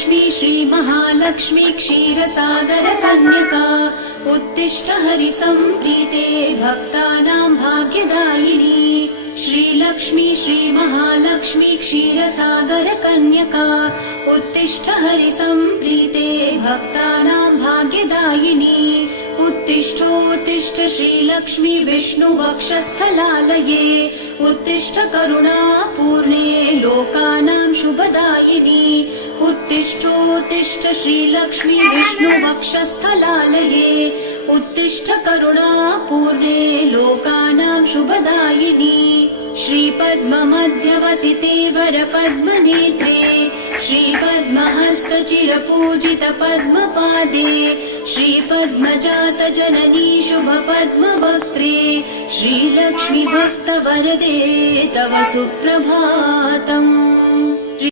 श्रीलक्ष्मी श्रीमहालक्ष्मी क्षीरसागर कन्यका उत्तिष्ठ हरिसम्प्रीते भक्तानां भाग्यदायिनी श्रीलक्ष्मी श्रीमहालक्ष्मी क्षीरसागर कन्यका उत्तिष्ठ हरिसम्प्रीते भक्तानां भाग्यदायिनी उत्तिष्ठोत्तिष्ठ श्रीलक्ष्मी विष्णुवक्षस्थलालये उत्तिष्ठ करुणापूर्णे लोकानां शुभदायिनी उत्तिष्ठोत्तिष्ठ श्रीलक्ष्मी विष्णुवक्षस्थलालये उत्तिष्ठ करुणापूर्णे लोकानां शुभदायिनी श्रीपद्ममध्यवसिते वरपद्मनेत्रे श्रीपद्महस्तचिरपूजित पद्मपादे श्रीपद्मजातजननी शुभपद्मवक्त्रे श्रीलक्ष्मी भक्तवरदे तव सुप्रभातम्।